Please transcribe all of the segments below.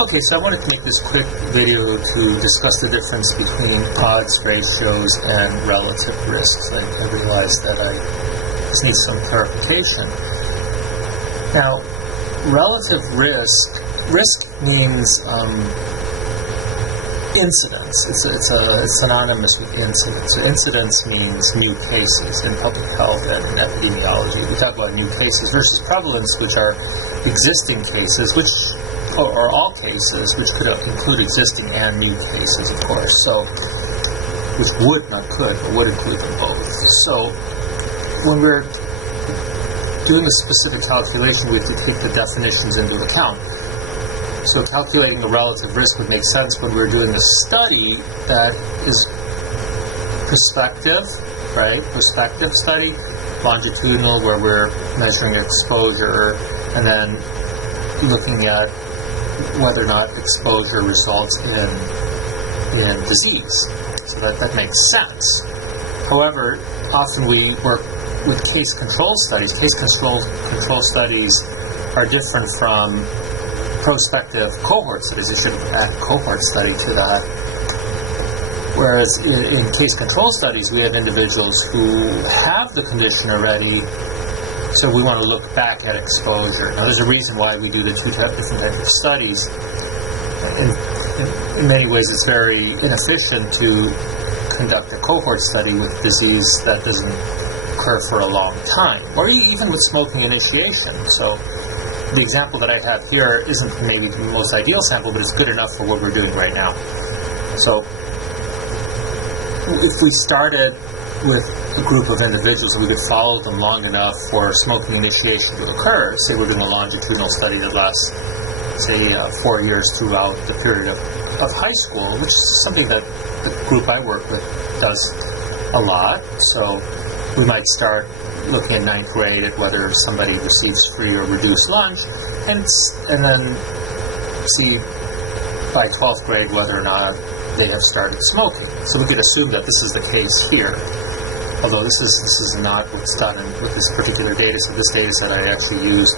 Okay, so I wanted to make this quick video to discuss the difference between odds ratios and relative risks. I realized that I just need some clarification. Now, relative risk means incidence. It's synonymous with incidence. So incidence means new cases in public health and in epidemiology. We talk about new cases versus prevalence, which are existing cases, or all cases, which could include existing and new cases, of course. So, which would, not could, but would include them both. So, when we're doing a specific calculation, we have to take the definitions into account. So calculating a relative risk would make sense when we're doing a study that is prospective, right? Prospective study, longitudinal, where we're measuring exposure and then looking at whether or not exposure results in disease. So that makes sense. However, often we work with case control studies. Case control studies are different from prospective cohort studies. I should add cohort study to that. Whereas in case control studies, we have individuals who have the condition already, so we want to look back at exposure. Now, there's a reason why we do the two different types of studies. In many ways, it's very inefficient to conduct a cohort study with disease that doesn't occur for a long time, or even with smoking initiation. So the example that I have here isn't maybe the most ideal sample, but it's good enough for what we're doing right now. So if we started with a group of individuals and we could follow them long enough for smoking initiation to occur, say we're doing a longitudinal study that lasts, say, 4 years throughout the period of high school, which is something that the group I work with does a lot. So we might start looking at 9th grade at whether somebody receives free or reduced lunch, and then see by 12th grade whether or not they have started smoking. So we could assume that this is the case here. Although this is not what's done with this particular data set. This data set I actually used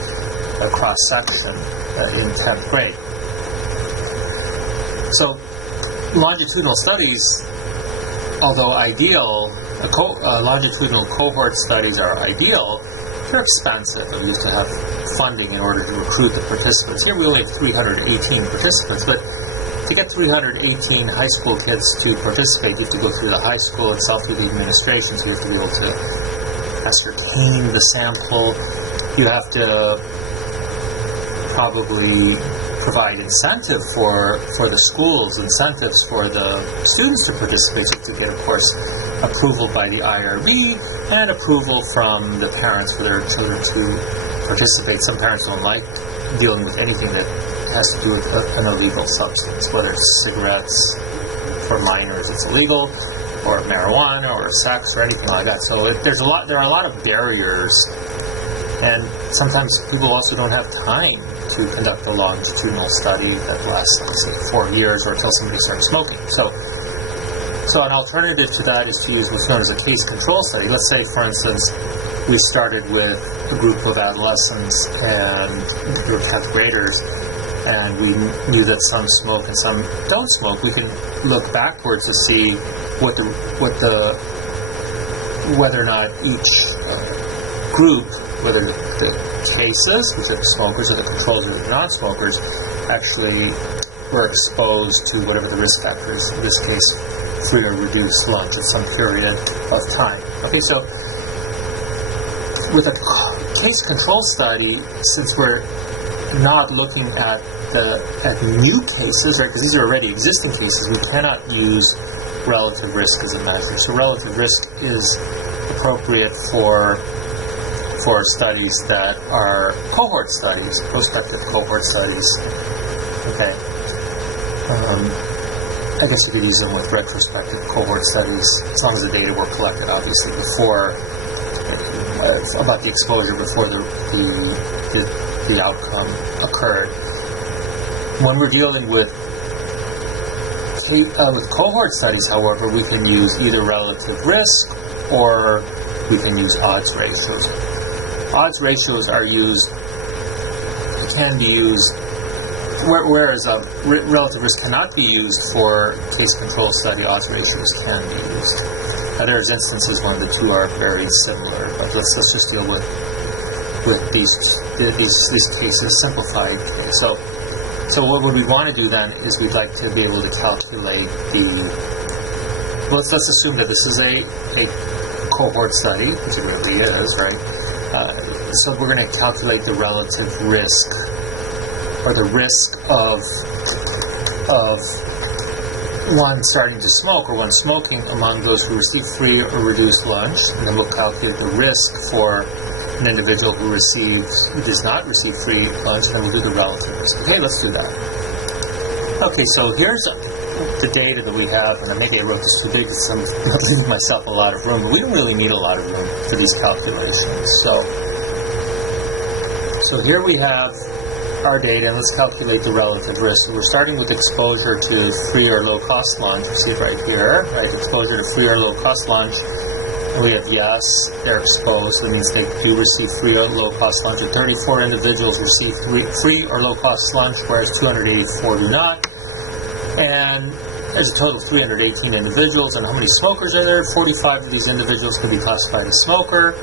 a cross-section in 10th grade. So longitudinal studies, although ideal, longitudinal cohort studies are ideal, they're expensive, and we have to have funding in order to recruit the participants. Here we only have 318 participants, but to get 318 high school kids to participate, you have to go through the high school itself, through the administration, so you have to be able to ascertain the sample. You have to probably provide incentive for the schools, incentives for the students to participate. You have to get, of course, approval by the IRB and approval from the parents for their children to participate. Some parents don't like dealing with anything that has to do with an illegal substance, whether it's cigarettes for minors, it's illegal, or marijuana, or sex, or anything like that. So there are a lot of barriers, and sometimes people also don't have time to conduct a longitudinal study that lasts, let's say, 4 years, or until somebody starts smoking. So an alternative to that is to use what's known as a case control study. Let's say, for instance, we started with a group of adolescents and a group of 10th graders, and we knew that some smoke and some don't smoke. We can look backwards to see whether or not each group, whether the cases, which are the smokers, or the controls, or the non-smokers, actually were exposed to whatever the risk factor is. In this case, free or reduced lunch at some period of time. Okay, so with a case control study, since we're not looking at new cases, right? Because these are already existing cases, we cannot use relative risk as a measure. So relative risk is appropriate for studies that are cohort studies, prospective cohort studies. Okay. I guess we could use them with retrospective cohort studies, as long as the data were collected, obviously, before about the exposure before the outcome occurred. When we're dealing with cohort studies, however, we can use either relative risk or we can use odds ratios. Odds ratios are can be used whereas relative risk cannot be used for case control study, odds ratios can be used. Now, there's instances when the two are very similar, but let's just deal with these cases, simplified case. So what would we want to do then is we'd like to be able to calculate let's assume that this is a cohort study, which it really is, right? So we're going to calculate the relative risk, or the risk of one starting to smoke or one smoking among those who receive free or reduced lunch, and then we'll calculate the risk for an individual who does not receive free lunch, and then we'll do the relative risk. Okay, let's do that. Okay, so here's the data that we have, and maybe I wrote this too big because I'm not leaving myself a lot of room, but we don't really need a lot of room for these calculations. So here we have our data, and let's calculate the relative risk. So we're starting with exposure to free or low-cost lunch. You see it right here, right? Exposure to free or low-cost lunch. And we have yes, they're exposed. That means they do receive free or low-cost lunch. And 34 individuals receive free or low-cost lunch, whereas 284 do not. And there's a total of 318 individuals. And how many smokers are there? 45 of these individuals could be classified as smoker,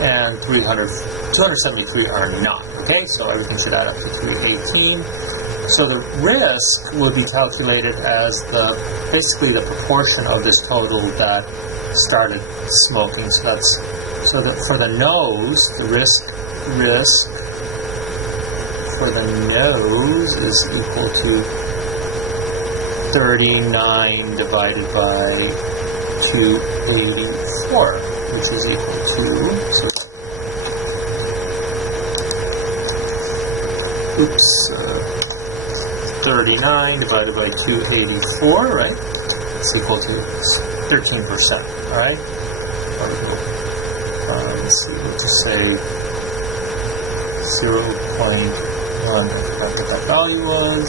and 273 are not. Okay, so everything should add up to 318. So the risk would be calculated as basically the proportion of this total that started smoking. So for the nose, the risk for the nose is equal to 39 divided by 284, which is equal to 39 divided by 284, right? It's equal to 13%, all right? Let's see, we'll just say 0.1, I forgot what that value was,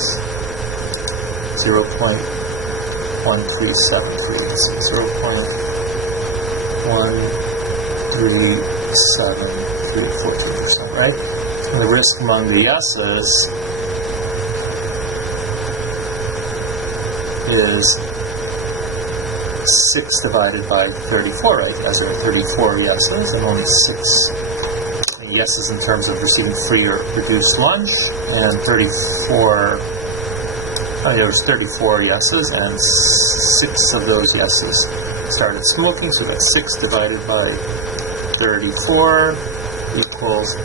0.1373, let's see, 0.1373, 14%, right? And the risk among the yeses is 6 divided by 34, right? As there are 34 yeses and only 6 yeses in terms of receiving free or reduced lunch, and there was 34 yeses, and 6 of those yeses started smoking, so that's 6 divided by 34 equals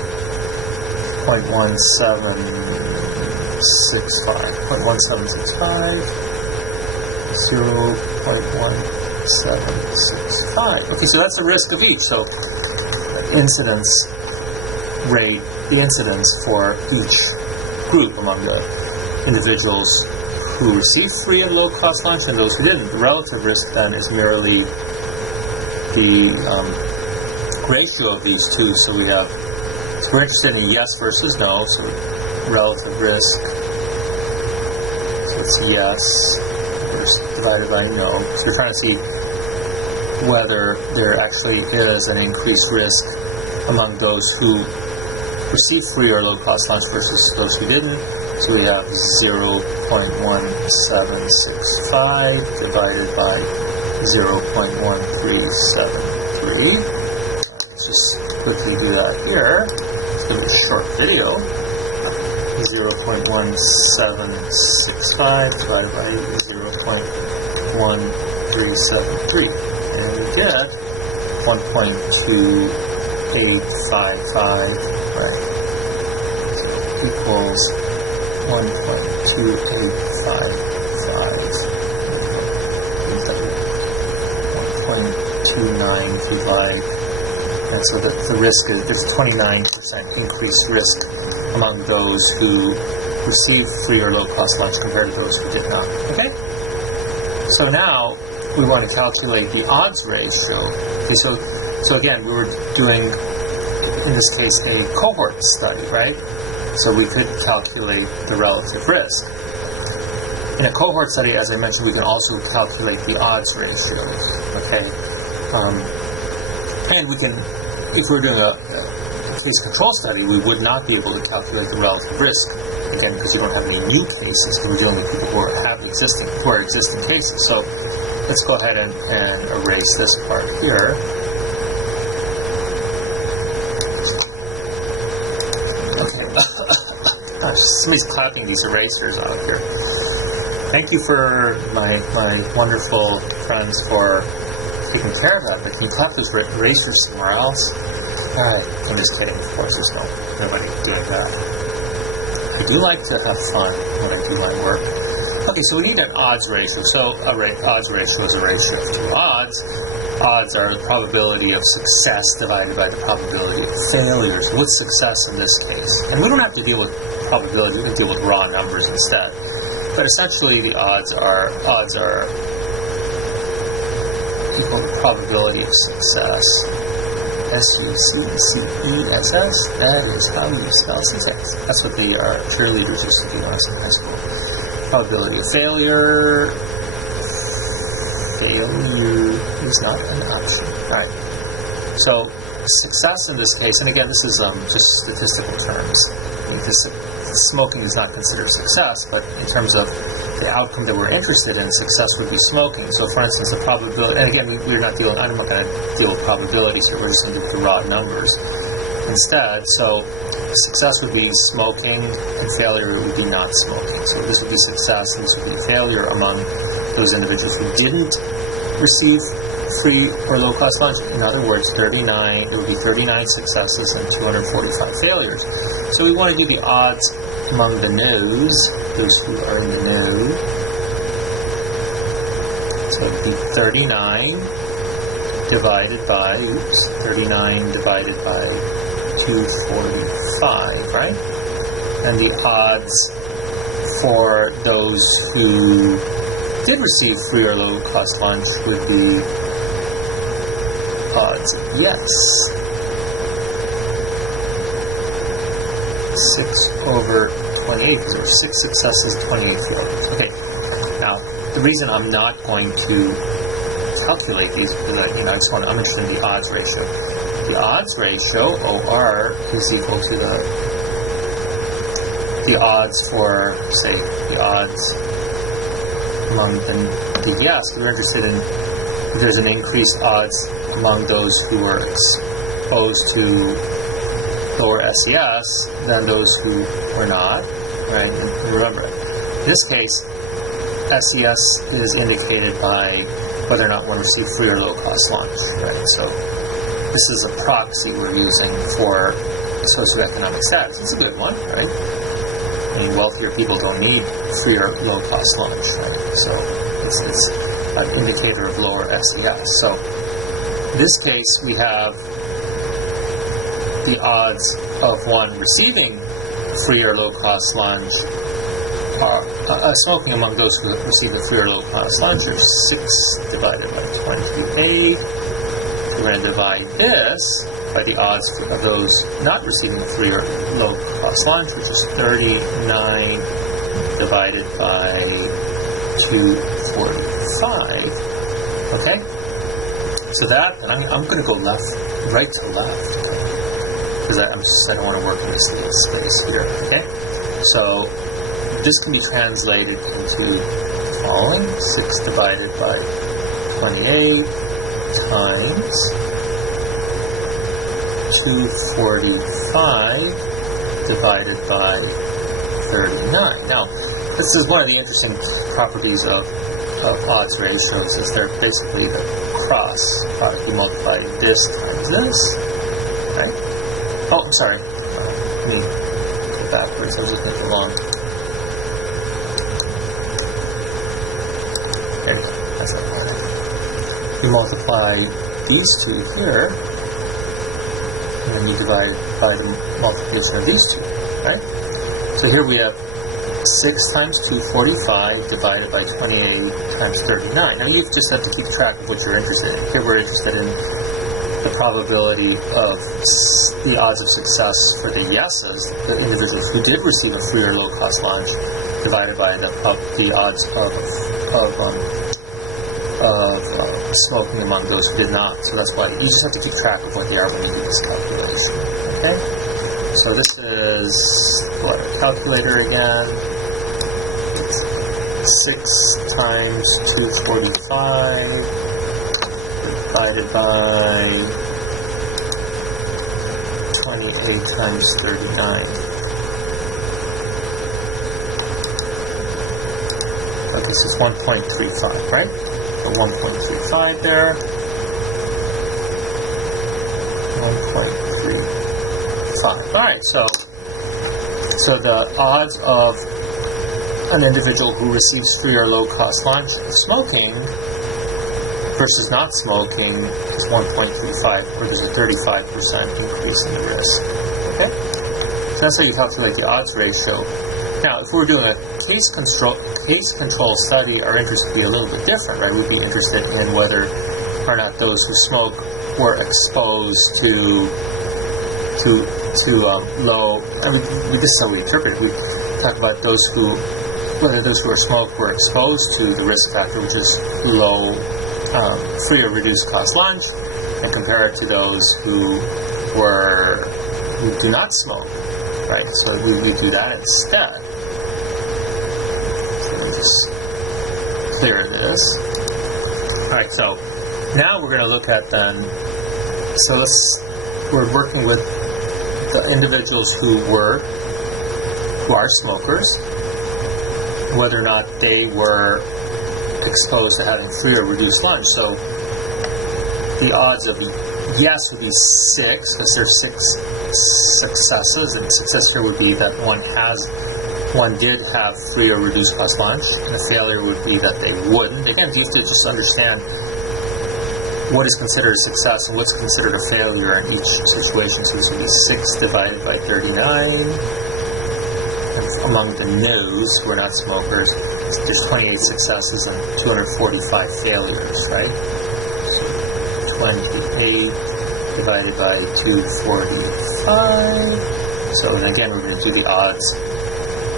0.1765. 0.1765. Okay, so that's the risk of each. So incidence rate, the incidence for each group among the individuals who receive free and low-cost lunch and those who didn't. The relative risk then is merely the ratio of these two. So we're interested in yes versus no, so relative risk, so it's yes divided by no. So we're trying to see whether there actually is an increased risk among those who receive free or low-cost lunch versus those who didn't. So we have 0.1765 divided by 0.1373. Let's just quickly do that here. It's going to be a short video. 0.1765 divided by 0.1373. And we get 1.2855, right? So equals 1.2855. 1.29 if you like. And so the risk is, there's a 29% increased risk among those who receive free or low-cost lunch compared to those who did not. Okay? So now we want to calculate the odds ratio. Okay, so again, we were doing, in this case, a cohort study, right? So we could calculate the relative risk. In a cohort study, as I mentioned, we can also calculate the odds ratios. Okay? And we can, if we're doing a case control study, we would not be able to calculate the relative risk again, because you don't have any new cases, we're dealing with people who are existing cases. So let's go ahead and erase this part here. Okay. Gosh, somebody's clapping these erasers out here. Thank you for my wonderful friends for taking care of that, but can you clap those erasers somewhere else? Alright, I'm just kidding, of course, there's nobody doing that. I do like to have fun when I do my work. Okay, so we need an odds ratio. So odds ratio is a ratio of two odds. Odds are the probability of success divided by the probability of failures. What's success in this case? And we don't have to deal with probability, we can deal with raw numbers instead. But essentially the odds are equal to probability of success. S-U-C-C-E-S-S. That is how you spell success. That's what the cheerleaders used to do when I was in high school. Probability of failure. Failure is not an option. Alright. So success in this case, and again, this is just statistical terms. Smoking is not considered success, but in terms of the outcome that we're interested in, success would be smoking. So, for instance, the probability, and again, I'm not going to deal with probabilities here, we're just going to do the raw numbers instead. So, success would be smoking, and failure would be not smoking. So, this would be success, and this would be failure among those individuals who didn't receive free or low-cost lunch. In other words, it would be 39 successes and 245 failures. So we want to do the odds among the no's, those who are in the no. So it would be 39 divided by 245, right? And the odds for those who did receive free or low-cost lunch would be odds yes. 6/28, because there were 6 successes, 28 failures. Okay, now the reason I'm not going to calculate these is because I'm interested in the odds ratio. The odds ratio, OR, is equal to the odds for, say, the odds among the yes. We're interested in if there's an increased odds among those who were exposed to lower SES than those who were not, right? And remember, in this case, SES is indicated by whether or not one received free or low-cost lunch, right? So this is a proxy we're using for socioeconomic status. It's a good one, right? I mean, wealthier people don't need free or low-cost lunch, right? So it's an indicator of lower SES. So in this case, we have the odds of one receiving free or low-cost lunch, smoking among those who receive the free or low-cost lunch, are 6 divided by 28. We're going to divide this by the odds of those not receiving the free or low-cost lunch, which is 39 divided by 245. Okay? So that, and I'm going to go right to left, because I don't want to work in this little space here. Okay? So this can be translated into the following: 6 divided by 28 times 245 divided by 39. Now, this is one of the interesting properties of odds ratios, is they're basically the cross product. You multiply this times this, right? Oh, I'm sorry. Let me go backwards. I was looking at the long. There we go. That's not bad. You multiply these two here, and then you divide by the multiplication of these two, right? So here we have 6 times 245 divided by 28 times 39. Now you just have to keep track of what you're interested in. Here we're interested in the probability of the odds of success for the yeses, the individuals who did receive a free or low-cost lunch, divided by the odds of smoking among those who did not. So that's why you just have to keep track of what they are when you do this calculation. Okay? So this is what, a calculator again. 6 times 245 divided by 28 times 39. But this is 1.35, right? So 1.35 there. 1.35. All right, so the odds of an individual who receives free or low-cost lunch smoking versus not smoking is 1.35, or there's a 35% increase in the risk. Okay? So that's how you calculate the odds ratio. Now, if we're doing a case control study, our interest would be a little bit different, right? We'd be interested in whether or not those who smoke were exposed to low. I mean, this is how we interpret it. We talk about whether those who smoke were exposed to the risk factor, which is low, free or reduced cost lunch, and compare it to those who do not smoke, right? So we do that instead. So let me just clear this. All right, so now we're going to look at then. So we're working with the individuals who are smokers, whether or not they were exposed to having free or reduced lunch. So the odds of yes would be 6, because there's 6 successes, and success here would be that one did have free or reduced cost lunch, and a failure would be that they wouldn't. Again, you have to just understand what is considered a success and what's considered a failure in each situation. So this would be 6 divided by 39. And among the no's, who are not smokers, there's 28 successes and 245 failures, right? So 28 divided by 245. So then again, we're going to do the odds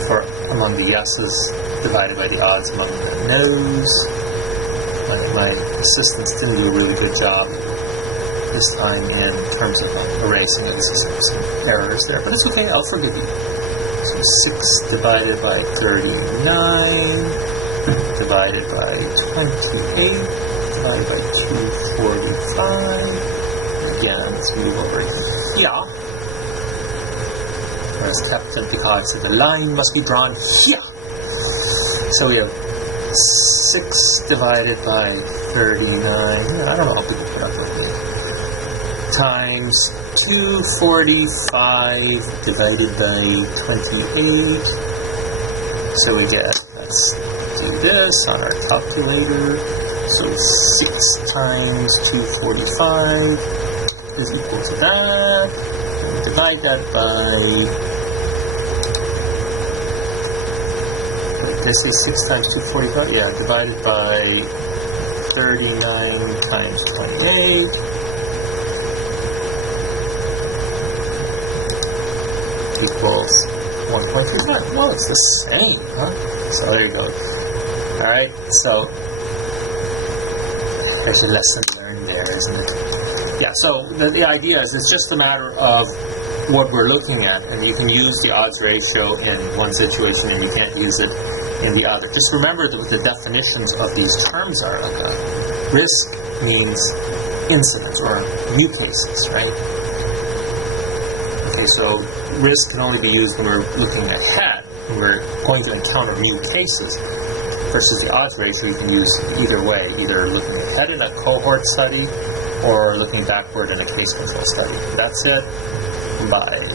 for among the yeses divided by the odds among the no's. My assistants didn't do a really good job this time in terms of erasing it. Some errors there, but it's okay, I'll forgive you. So 6 divided by 39 divided by 28 divided by 245. Again, let's move over here. As Captain Picard said, the line must be drawn here. So we have 6 divided by 39, I don't know how people put up with it, times 245 divided by 28. So we get, let's do this on our calculator. So 6 times 245 is equal to that. And we divide that by, did I say 6 times 245? Yeah, divided by 39 times 28. Equals 1.35. Well, it's the same, huh? So there you go. Alright, so there's a lesson learned there, isn't it? Yeah, so the idea is it's just a matter of what we're looking at, and you can use the odds ratio in one situation and you can't use it in the other. Just remember what the definitions of these terms are. Risk means incidence or new cases, right? Okay, so risk can only be used when we're looking ahead, when we're going to encounter new cases, versus the odds ratio you can use either way, either looking ahead in a cohort study or looking backward in a case control study. That's it. Bye.